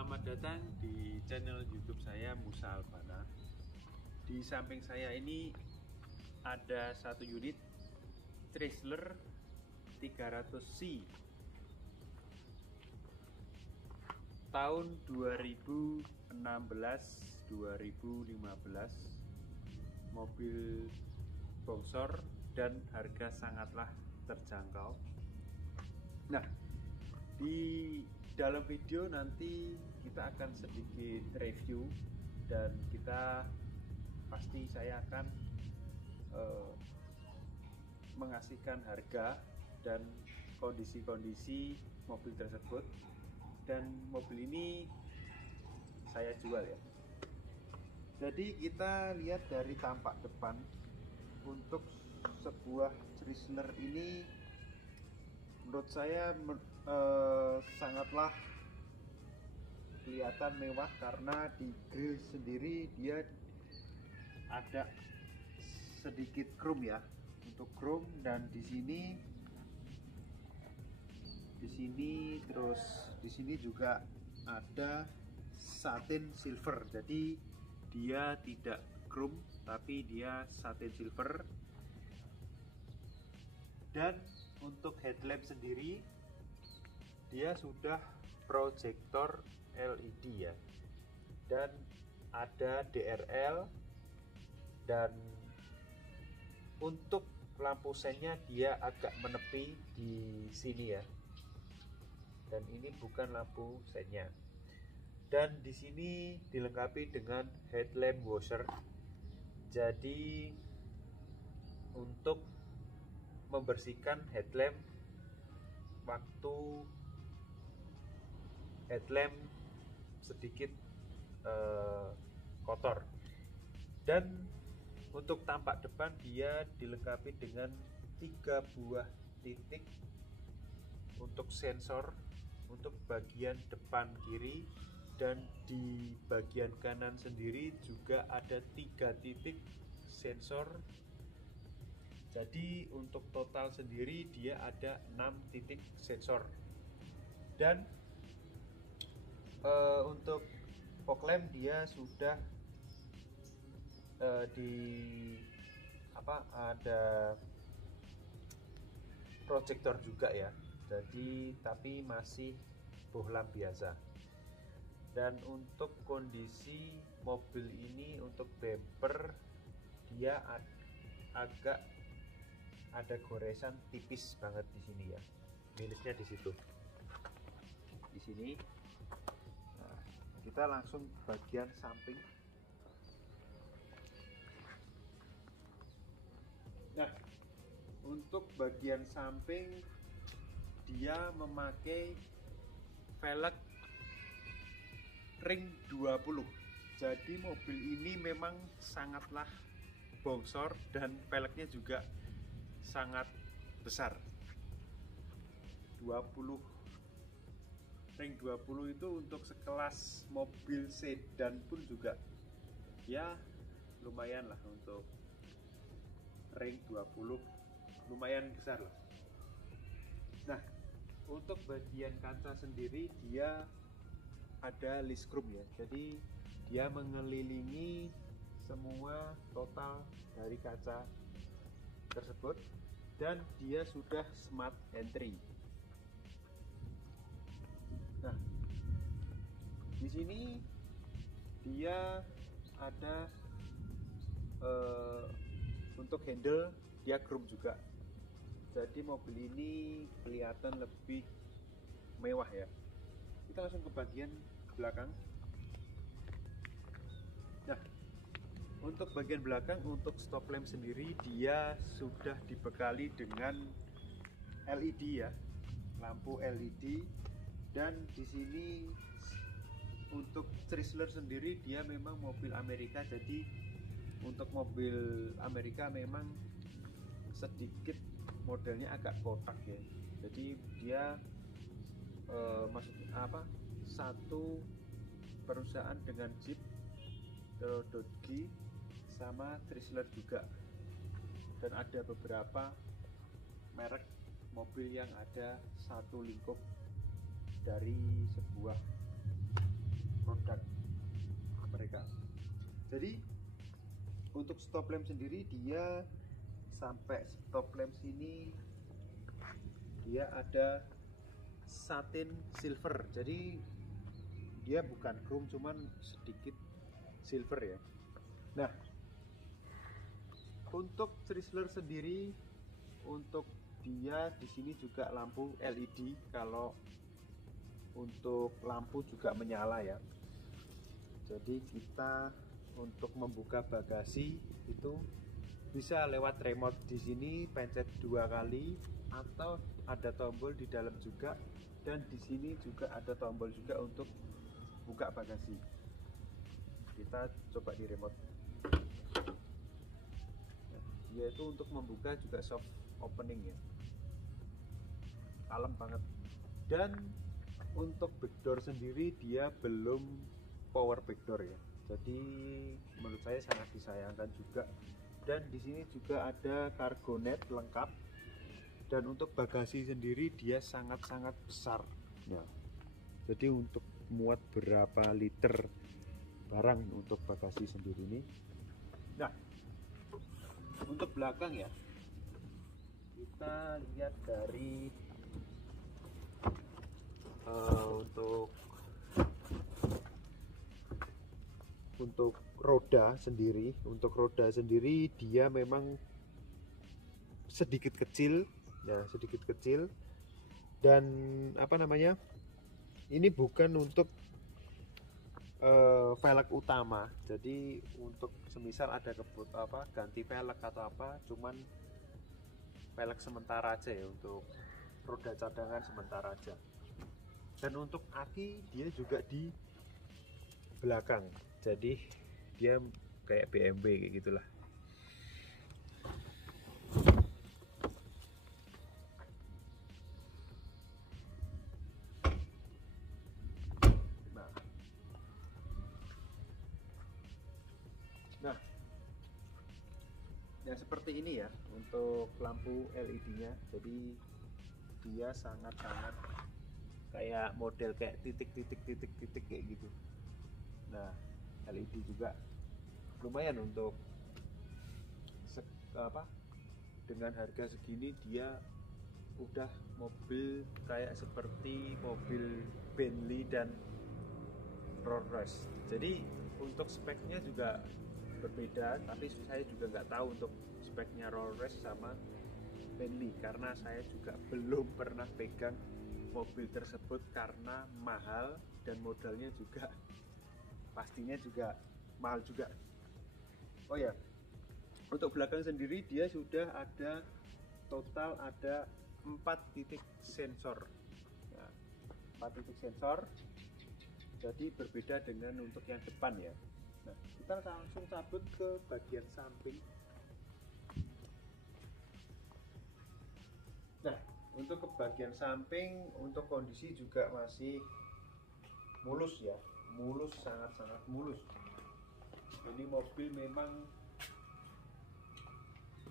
Selamat datang di channel YouTube saya Musa Albana. Di samping saya ini ada satu unit Chrysler 300C tahun 2016-2015, mobil bongsor dan harga sangatlah terjangkau. Nah, di dalam video nanti kita akan sedikit review dan saya akan mengasihkan harga dan kondisi-kondisi mobil tersebut, dan mobil ini saya jual ya. Jadi kita lihat dari tampak depan. Untuk sebuah Chrysler ini menurut saya sangatlah kelihatan mewah, karena di grill sendiri dia ada sedikit chrome ya, untuk chrome, dan di sini terus di sini juga ada satin silver. Jadi dia tidak chrome tapi dia satin silver. Dan untuk headlamp sendiri dia sudah proyektor LED ya, dan ada DRL, dan untuk lampu sennya dia agak menepi di sini ya, dan ini bukan lampu sennya. Dan di sini dilengkapi dengan headlamp washer. Jadi untuk membersihkan headlamp waktu headlamp sedikit kotor. Dan untuk tampak depan dia dilengkapi dengan 3 buah titik untuk sensor untuk bagian depan kiri, dan di bagian kanan sendiri juga ada 3 titik sensor. Jadi untuk total sendiri dia ada 6 titik sensor. Dan untuk fog lamp dia sudah ada proyektor juga ya. Jadi tapi masih bohlam biasa. Dan untuk kondisi mobil ini, untuk bumper dia agak ada goresan tipis banget di sini ya. Minusnya di situ. Di sini. Nah, kita langsung bagian samping. Nah, untuk bagian samping dia memakai velg ring 20. Jadi mobil ini memang sangatlah bongsor dan velgnya juga sangat besar. 20 ring 20 itu untuk sekelas mobil sedan pun juga ya lumayan lah. Untuk ring 20 lumayan besar lah. Nah, untuk bagian kaca sendiri dia ada list chrome ya. Jadi dia mengelilingi semua total dari kaca tersebut, dan dia sudah smart entry. Nah, di sini dia ada untuk handle dia chrome juga. Jadi mobil ini kelihatan lebih mewah ya. Kita langsung ke bagian belakang. Nah, untuk bagian belakang, untuk stop lamp sendiri dia sudah dibekali dengan LED ya, lampu LED. Dan di sini untuk Chrysler sendiri dia memang mobil Amerika. Jadi untuk mobil Amerika memang sedikit modelnya agak kotak ya. Jadi dia satu perusahaan dengan Jeep, Dodge sama Chrysler juga, dan ada beberapa merek mobil yang ada satu lingkup dari sebuah produk mereka. Jadi untuk stop lamp sendiri dia sampai stop lamp sini dia ada satin silver, jadi dia bukan chrome, cuman sedikit silver ya. Nah, untuk Chrysler sendiri, untuk dia di sini juga lampu LED. Kalau untuk lampu juga menyala ya. Jadi kita untuk membuka bagasi itu bisa lewat remote di sini, pencet 2 kali, atau ada tombol di dalam juga, dan di sini juga ada tombol juga untuk buka bagasi. Kita coba di remote. Nah, dia itu untuk membuka juga soft opening ya, kalem banget. Dan untuk backdoor sendiri dia belum power backdoor ya, jadi menurut saya sangat disayangkan juga. Dan di sini juga ada cargo net lengkap, dan untuk bagasi sendiri dia sangat-sangat besar ya. Jadi untuk muat berapa liter barang untuk bagasi sendiri ini. Nah, untuk belakang ya, kita lihat dari untuk roda sendiri. Untuk roda sendiri dia memang sedikit kecil ya, sedikit kecil. Dan apa namanya, ini bukan untuk velg utama, jadi untuk semisal ada ganti velg atau apa, cuman velg sementara aja ya, untuk roda cadangan sementara aja. Dan untuk aki dia juga di belakang, jadi dia kayak BMW kayak gitulah. Nah, yang seperti ini ya untuk lampu LED-nya. Jadi dia sangat-sangat kayak model kayak titik kayak gitu. Nah, LED juga lumayan untuk dengan harga segini dia udah mobil kayak seperti mobil Bentley dan Rolls Royce. Jadi untuk speknya juga berbeda, tapi saya juga nggak tahu untuk speknya Rolls Royce sama Bentley, karena saya juga belum pernah pegang mobil tersebut karena mahal dan modalnya juga pastinya juga mahal juga. Oh ya, untuk belakang sendiri dia sudah ada total ada 4 titik sensor. Nah, 4 titik sensor, jadi berbeda dengan untuk yang depan ya. Nah, kita langsung cabut ke bagian samping. Nah, untuk ke bagian samping, untuk kondisi juga masih mulus ya, mulus, sangat-sangat mulus. Jadi mobil memang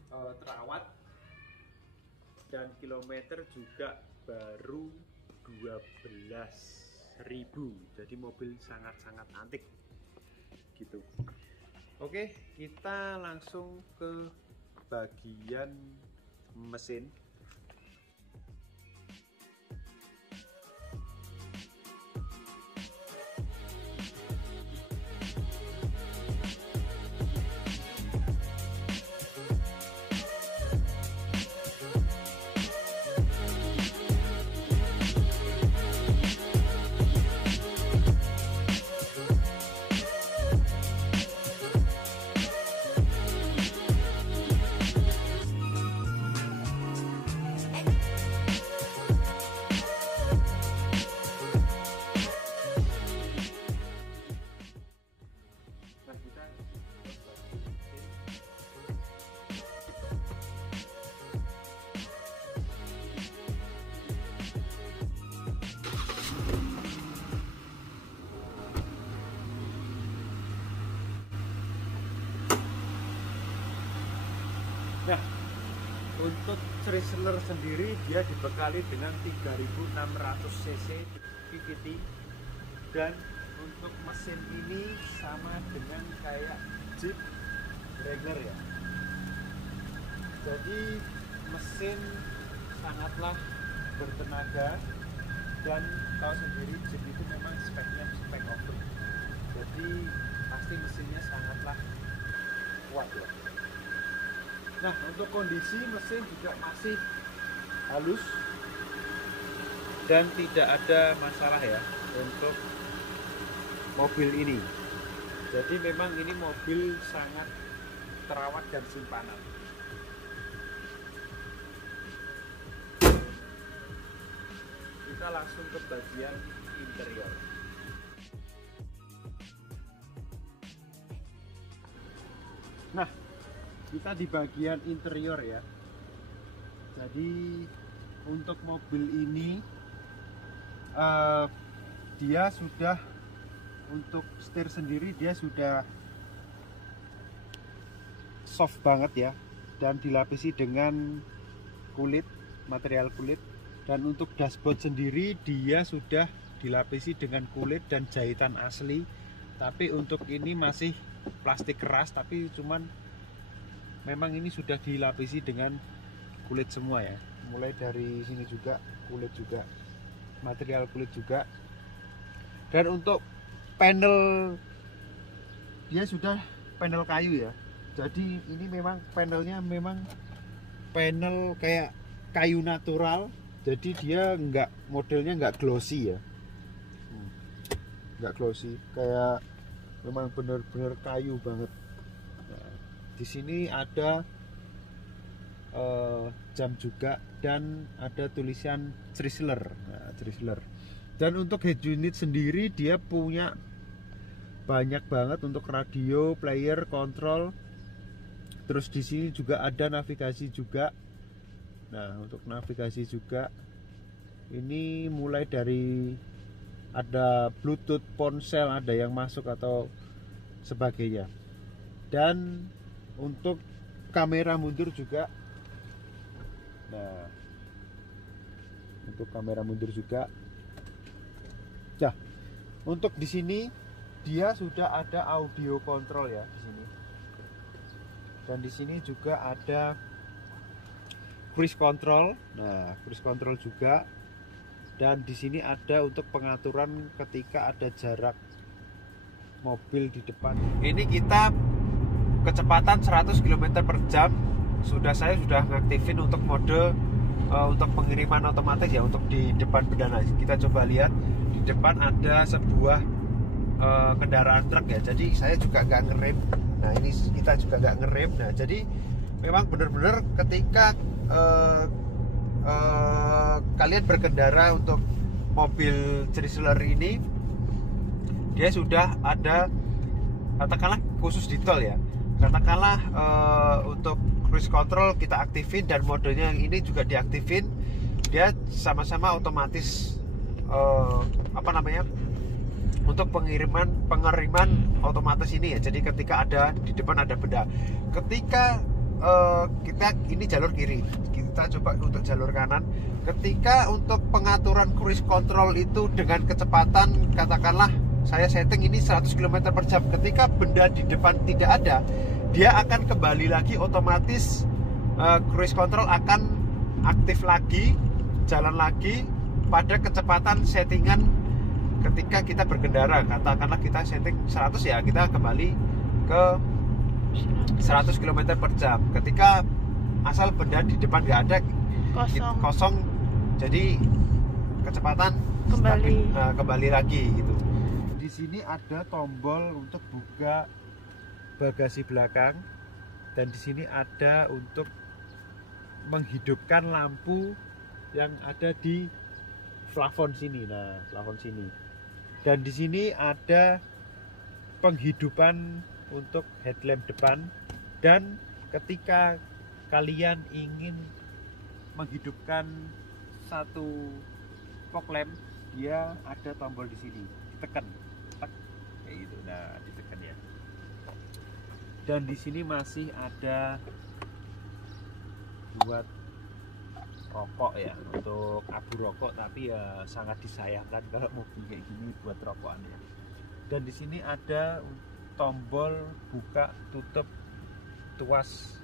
terawat, dan kilometer juga baru 12.000, jadi mobil sangat-sangat antik gitu. Oke, kita langsung ke bagian mesin. Nah, untuk Chrysler sendiri dia dibekali dengan 3600 cc VVT dan untuk mesin ini sama dengan kayak Jeep Wrangler ya. Jadi mesin sangatlah bertenaga, dan tahu sendiri Jeep itu memang speknya spek off-road. Jadi pasti mesinnya sangatlah kuat ya. Nah, untuk kondisi mesin juga masih halus dan tidak ada masalah ya untuk mobil ini. Jadi memang ini mobil sangat terawat dan simpanan. Kita langsung ke bagian interior. Nah, kita di bagian interior ya. Jadi untuk mobil ini dia sudah, untuk setir sendiri dia sudah soft banget ya, dan dilapisi dengan kulit, material kulit. Dan untuk dashboard sendiri dia sudah dilapisi dengan kulit dan jahitan asli. Tapi untuk ini masih plastik keras, tapi cuman memang ini sudah dilapisi dengan kulit semua ya. Mulai dari sini juga kulit juga, material kulit juga. Dan untuk panel dia sudah panel kayu ya. Jadi ini memang panelnya memang panel kayak kayu natural. Jadi dia modelnya nggak glossy ya, nggak glossy, kayak memang bener-bener kayu banget. Nah, di sini ada jam juga, dan ada tulisan Chrysler. Nah, Chrysler. Dan untuk head unit sendiri dia punya banyak banget untuk radio, player, kontrol. Terus di sini juga ada navigasi juga. Nah, untuk navigasi juga ini mulai dari ada Bluetooth ponsel, ada yang masuk atau sebagainya. Dan untuk kamera mundur juga. Nah, untuk kamera mundur juga. Nah, untuk di sini dia sudah ada audio control ya di sini. Dan di sini juga ada cruise control. Nah, cruise control juga. Dan di sini ada untuk pengaturan ketika ada jarak mobil di depan. Ini kita kecepatan 100 km/jam. Saya sudah ngaktifin untuk mode untuk pengiriman otomatis ya, untuk di depan bendana. Kita coba lihat di depan ada sebuah kendaraan truk ya. Jadi saya juga nggak ngerem. Nah, ini kita juga nggak ngerem. Nah, jadi memang benar-benar ketika kalian berkendara untuk mobil Chrysler ini, dia sudah ada, katakanlah khusus di tol ya, katakanlah untuk cruise control kita aktifin, dan modenya yang ini juga diaktifin. Dia sama-sama otomatis untuk pengiriman otomatis ini ya. Jadi ketika ada di depan ada benda, ketika kita ini jalur kiri, kita coba untuk jalur kanan. Ketika untuk pengaturan cruise control itu dengan kecepatan, katakanlah saya setting ini 100 km/jam, ketika benda di depan tidak ada, dia akan kembali lagi otomatis, cruise control akan aktif lagi, jalan lagi pada kecepatan settingan ketika kita berkendara. Katakanlah kita setting 100 ya, kita kembali ke 100 km/jam. Ketika asal benda di depan nggak ada, kosong, jadi kecepatan kembali lagi gitu. Di sini ada tombol untuk buka bagasi belakang, dan di sini ada untuk menghidupkan lampu yang ada di plafon sini. Nah, plafon sini. Dan di sini ada penghidupan untuk headlamp depan. Dan ketika kalian ingin menghidupkan satu fog lamp, dia ada tombol di sini, ditekan, kayak gitu. Nah, ditekan ya. Dan di sini masih ada buat rokok ya, untuk abu rokok, tapi ya sangat disayangkan kalau mobil kayak gini buat rokokan ya. Dan di sini ada tombol buka tutup tuas,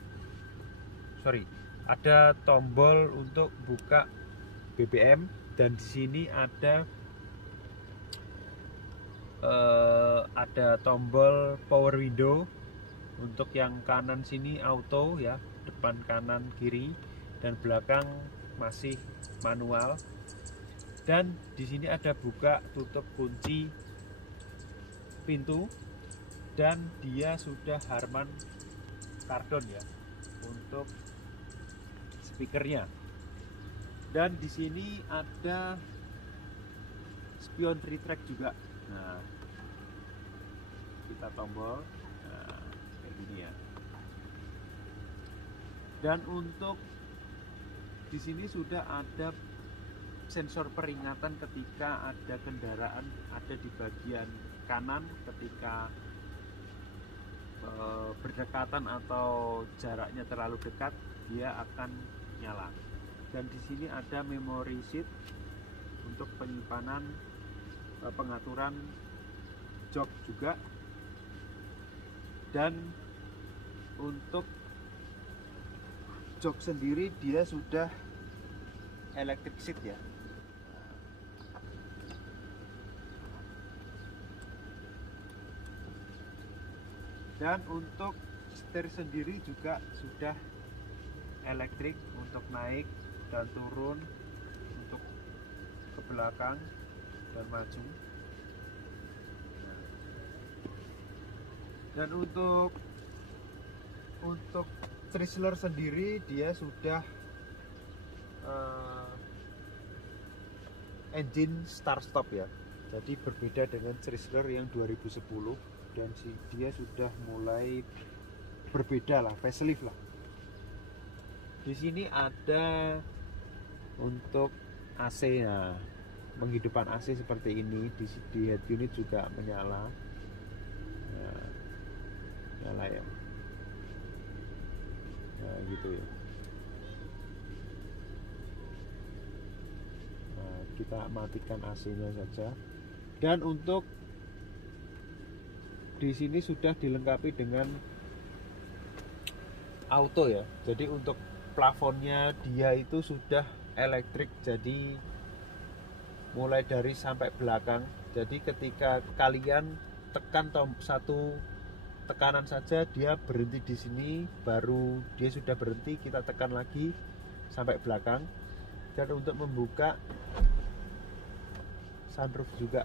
ada tombol untuk buka BBM, dan di sini ada tombol power window. Untuk yang kanan sini auto ya, depan kanan kiri, dan belakang masih manual. Dan di sini ada buka tutup kunci pintu, dan dia sudah Harman Kardon ya untuk speakernya. Dan di sini ada spion retract juga. Nah, kita tombol, nah, kayak gini ya. Dan untuk di sini sudah ada sensor peringatan ketika ada kendaraan ada di bagian kanan, ketika berdekatan atau jaraknya terlalu dekat dia akan nyala. Dan di sini ada memory seat untuk penyimpanan pengaturan jok juga. Dan untuk jok sendiri dia sudah electric seat ya. Dan untuk setir sendiri juga sudah elektrik untuk naik dan turun, untuk ke belakang dan maju. Dan untuk Chrysler sendiri dia sudah engine start stop ya. Jadi berbeda dengan Chrysler yang 2010, dan dia sudah mulai berbeda lah, facelift lah. Di sini ada untuk AC, nah, penghidupan AC seperti ini. Di head unit juga menyala, nah, nyala ya, nah gitu ya. Nah, kita matikan AC-nya saja. Dan untuk di sini sudah dilengkapi dengan auto ya. Jadi untuk plafonnya dia itu sudah elektrik, jadi mulai dari sampai belakang. Jadi ketika kalian tekan satu tekanan saja dia berhenti di sini, baru dia sudah berhenti, kita tekan lagi sampai belakang. Dan untuk membuka sunroof juga,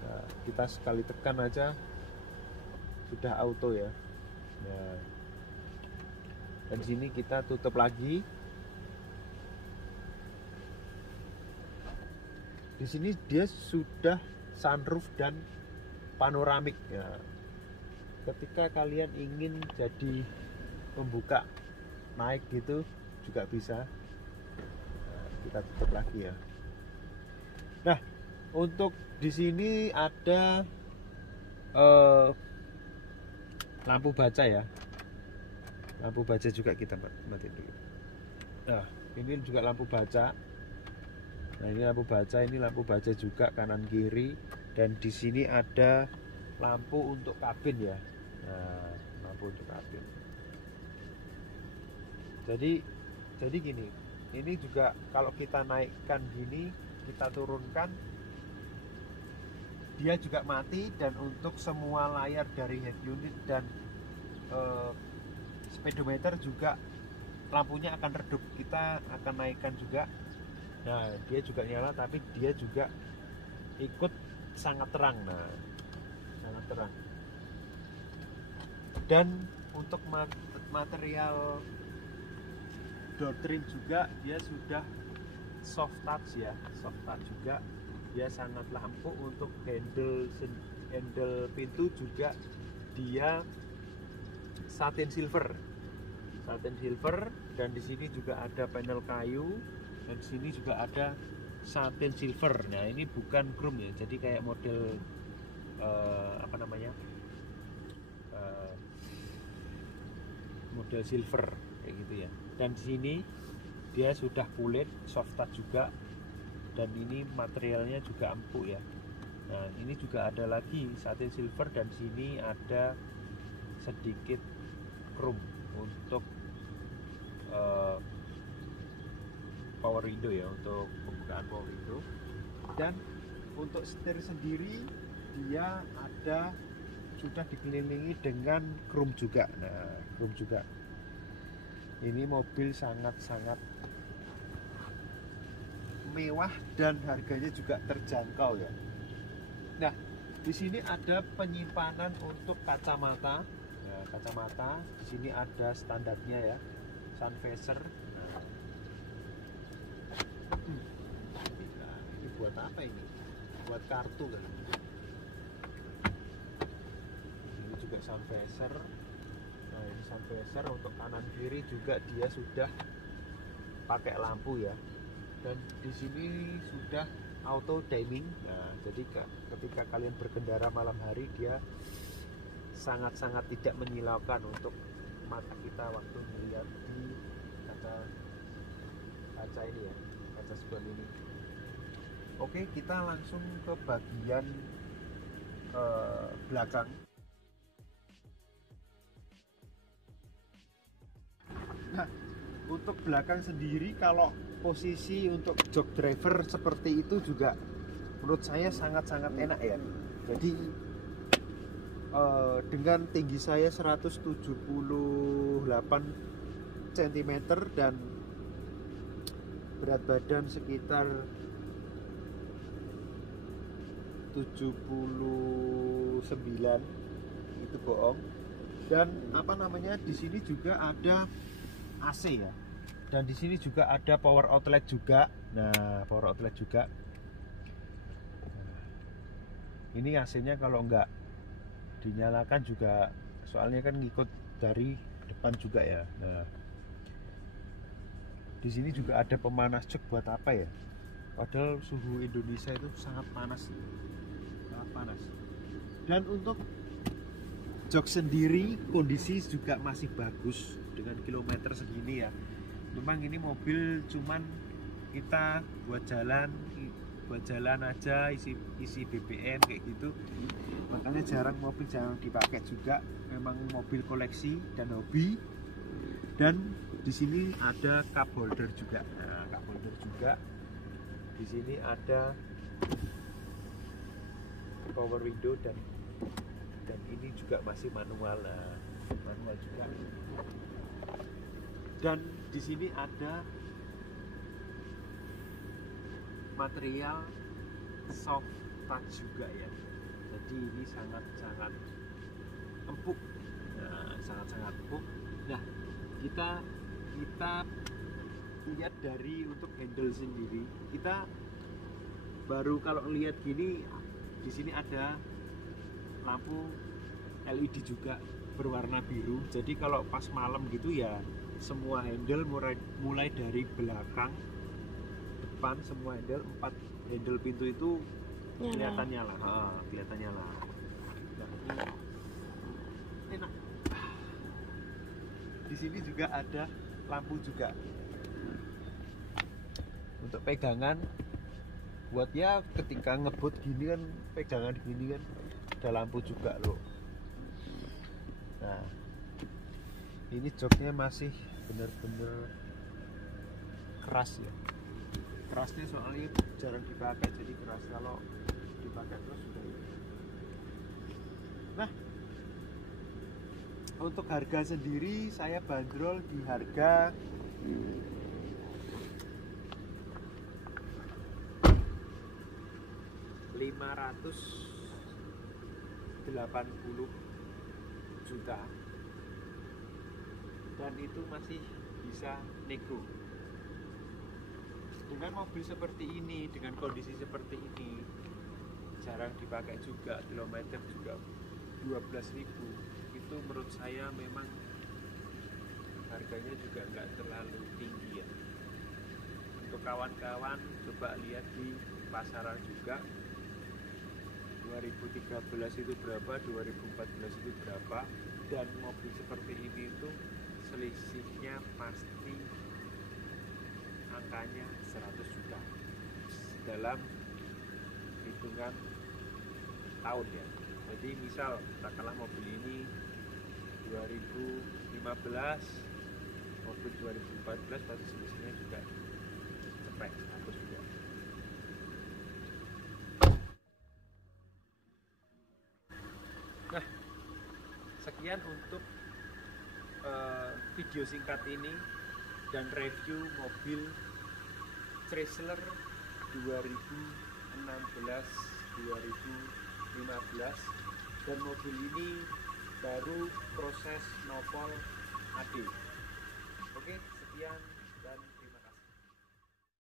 nah, kita sekali tekan aja sudah auto ya. Nah, dan sini kita tutup lagi. Di sini dia sudah sunroof dan panoramik ya. Ketika kalian ingin jadi membuka naik gitu juga bisa. Nah, kita tutup lagi ya. Nah, untuk di sini ada lampu baca ya. Lampu baca juga kita matiin dulu. Nah, ini juga lampu baca. Nah, ini lampu baca, ini lampu baca juga kanan kiri. Dan di sini ada lampu untuk kabin ya. Nah, lampu untuk kabin. Jadi gini, ini juga kalau kita naikkan gini, kita turunkan, dia juga mati. Dan untuk semua layar dari head unit dan speedometer juga lampunya akan redup. Kita akan naikkan juga. Nah, dia juga nyala, tapi dia juga ikut sangat terang. Nah, sangat terang. Dan untuk material door trim juga dia sudah soft touch ya, soft touch juga. Dia sangat lampu. Untuk handle pintu juga dia satin silver, dan di sini juga ada panel kayu, dan di sini juga ada satin silver. Nah, ini bukan chrome ya, jadi kayak model model silver kayak gitu ya. Dan di sini dia sudah kulit soft touch juga, dan ini materialnya juga empuk ya. Nah, ini juga ada lagi satin silver, dan sini ada sedikit chrome untuk power window ya, untuk pembukaan power window. Dan untuk setir sendiri dia ada sudah dikelilingi dengan chrome juga. Nah, chrome juga. Ini mobil sangat-sangat mewah dan harganya juga terjangkau ya. Nah, di sini ada penyimpanan untuk kacamata. Nah, kacamata di sini ada standarnya ya, sun visor. Nah, ini buat apa ini? Buat kartu kan? Ini juga sun visor. Nah, ini sun visor untuk kanan kiri juga dia sudah pakai lampu ya. Dan di sini sudah auto dimming. Nah, jadi ketika kalian berkendara malam hari dia sangat-sangat tidak menyilaukan untuk mata kita waktu melihat di kaca ini ya, kaca spion ini. Oke, kita langsung ke bagian belakang. Nah, untuk belakang sendiri, kalau posisi untuk jog driver seperti itu juga menurut saya sangat-sangat enak ya. Jadi dengan tinggi saya 178 cm dan berat badan sekitar 79, itu bohong. Dan apa namanya, di sini juga ada AC ya. Dan di sini juga ada power outlet juga. Nah, power outlet juga. Ini AC-nya kalau nggak dinyalakan juga, soalnya kan ngikut dari depan juga ya. Nah, di sini juga ada pemanas jok. Buat apa ya? Padahal suhu Indonesia itu sangat panas, sangat panas. Dan untuk jok sendiri kondisi juga masih bagus dengan kilometer segini ya. Memang ini mobil cuman kita buat jalan aja, isi BBM kayak gitu. Makanya jarang dipakai juga. Memang mobil koleksi dan hobi. Dan di sini ada cup holder juga. Nah, cup holder juga. Di sini ada power window dan ini juga masih manual. Nah, manual juga. Dan di sini ada material soft touch juga ya. Jadi ini sangat-sangat empuk. Nah, sangat-sangat empuk. Nah, kita lihat dari untuk handle sendiri. Kita baru kalau lihat gini, di sini ada lampu LED juga berwarna biru. Jadi kalau pas malam gitu ya, semua handle mulai dari belakang, depan, semua handle, 4 handle pintu itu kelihatan nyala. Kelihatan nyala. Nah, ini enak. Di sini juga ada lampu juga untuk pegangan, buat ya ketika ngebut gini kan, pegangan gini kan ada lampu juga loh. Nah, ini joknya masih bener-bener keras ya. Kerasnya soalnya jarang dipakai, jadi keras. Kalau dipakai terus sudah. Nah, untuk harga sendiri saya bandrol di harga 580 juta, dan itu masih bisa nego. Dengan mobil seperti ini, dengan kondisi seperti ini, jarang dipakai juga, kilometer juga 12.000, itu menurut saya memang harganya juga nggak terlalu tinggi ya. Untuk kawan-kawan coba lihat di pasaran juga, 2013 itu berapa, 2014 itu berapa, dan mobil seperti ini itu selisihnya pasti angkanya 100 juta dalam hitungan tahun ya. Jadi misal katakanlah mobil ini 2015, mobil 2014 pasti semestinya juga cepet bagus juga. Nah, sekian untuk video singkat ini dan review mobil Chrysler 2016-2015, dan mobil ini baru proses nopol AD. Oke, sekian.